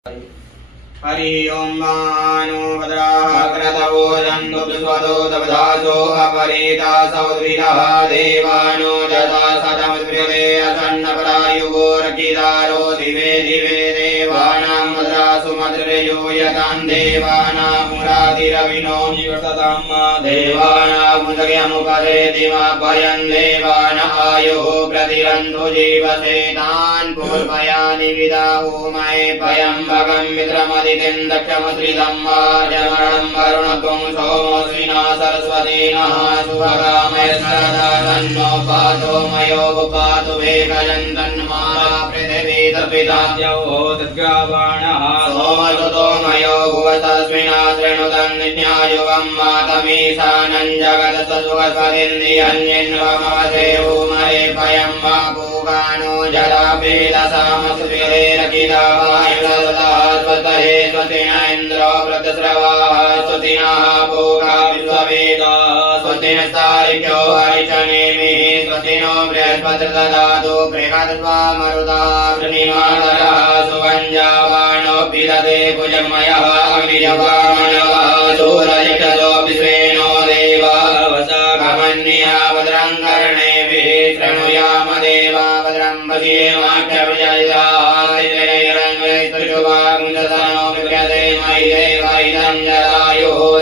हरि ओम मानो भद्राः क्रतवो जन्तु विश्वतो दवदासो अपरेता सौद्विरः देवानो जता सदमुद्रिये असन्नपरायुगो रकिदारो दिवे दिवे देवानां भद्रासु मधुरयो यतां देवानां मुरादिरविनो निवर्ततां देवानां मुदगमुपदेतिमा भयं देवान आयुः प्रतिरन्धु जीवसेतान् पूर्वयानि विदाहो मये भयं भगं मित्रमदि दक्षमश्रिदं वाजमरणं वरुणत्वं सोमोऽस्मिना सरस्वतीनः शुभकामैर्नरदान्नो पातो मयोपपातु वेगजन्तन्माला पृथिवी तर्पिताद्यो तद्गावाणः सोमसुतो मयो भुवतस्मिना शृणुतं नित्यायुगं मातमीशानं जगदसुखस्वदिन्द्रियन्यन्वमवसे भूमरे भयं वा पूगानो जलापीडसामसुविरेरकिदा वायुरदः स्वतये स्वस्तिन इन्द्रो वृद्धस्रवाः स्वस्तिनः पूगा विश्ववेदाः स्वस्तिनस्तारिभ्यो हरिशनेमिः स्वस्तिनो बृहस्पतिर्दधातु बृहद्वामरुतः वृणीमातरः सुवञ्जावाणोऽपि ददे भुजमयः अग्निजवामनवः सूरयक्षसोऽपि स्वेनो देवाः वसाकमन्यः भद्रं कर्णेभिः शृणुयाम देवा भद्रं पश्येमाख्यप्रजयिताः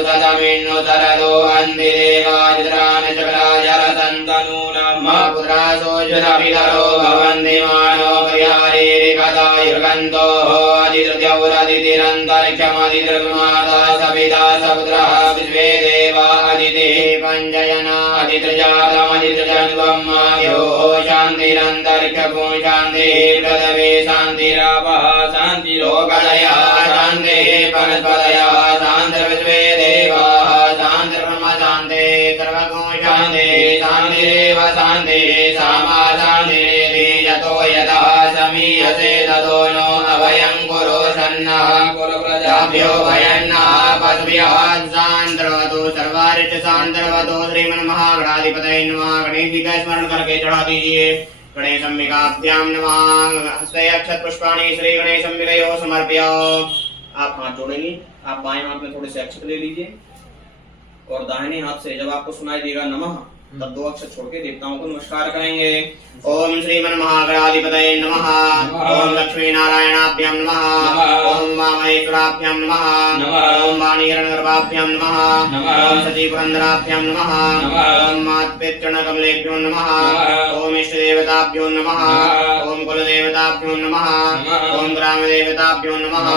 सदमिन्नु सरदो अन्ति देवाजित्रानशकराजरसन्तनूनमपुत्रासोऽजुरभिधरो भवन्ति मानो क्रियारीरिकदायुर्गन्तोः अधितृत्यौरदितिरन्तरिक्षमधितृमाता सविता सपुत्रः विश्वे देवा अदितिः पञ्चजना अदितृजातमदितृजन्वम् आयोः शान्तिरन्तरिक्षभूं शान्तिः पृथिवी शान्तिरापः शान्तिरोगदयः शान्तिः वनस्पतयः शान्तिर्विश्वे देवाः शान्तिर्ब्रह्म शान्तिः सर्वगो शान्तिः शान्तिरेव शान्तिः सामा शान्तिरेति यतो यतः समीयसे ततो नो अभयं कुरु सन्नः कुरु प्रजाभ्यो भयन्नः पशुभ्यः शान्तिर्वतु सर्वारिष्ट शान्तिर्वतु श्रीमन्महागणाधिपतये नमः। गणेश जी का स्मरण करके चढ़ा दीजिए। गणेश अंबिकाभ्यां नमः। हस्ते अक्षत पुष्पाणि श्री गणेश अंबिकयोः समर्प्य। आप हाथ जोड़ेंगे, आप बाएं हाथ में थोड़े से अक्षत ले लीजिए और दाहिने हाथ से जब आपको सुनाई देगा नमः तब दो अक्षर छोड़ के देवताओं को नमस्कार करेंगे। ओम श्रीमन्महागणाधिपतये नमः। ओम लक्ष्मी नारायणाभ्यां नमः। ओम उमामहेश्वराभ्यां नमः। ओम वाणीहिरण्यगर्भाभ्यां नमः। ओम सतीपुरन्दराभ्यां नमः। ओम मातृचरणकमलेभ्यो नमः। ओम इष्टदेवताभ्यो नमः। ओम कुलदेवताभ्यो नमः। ओम ग्रामदेवताभ्यो नमः।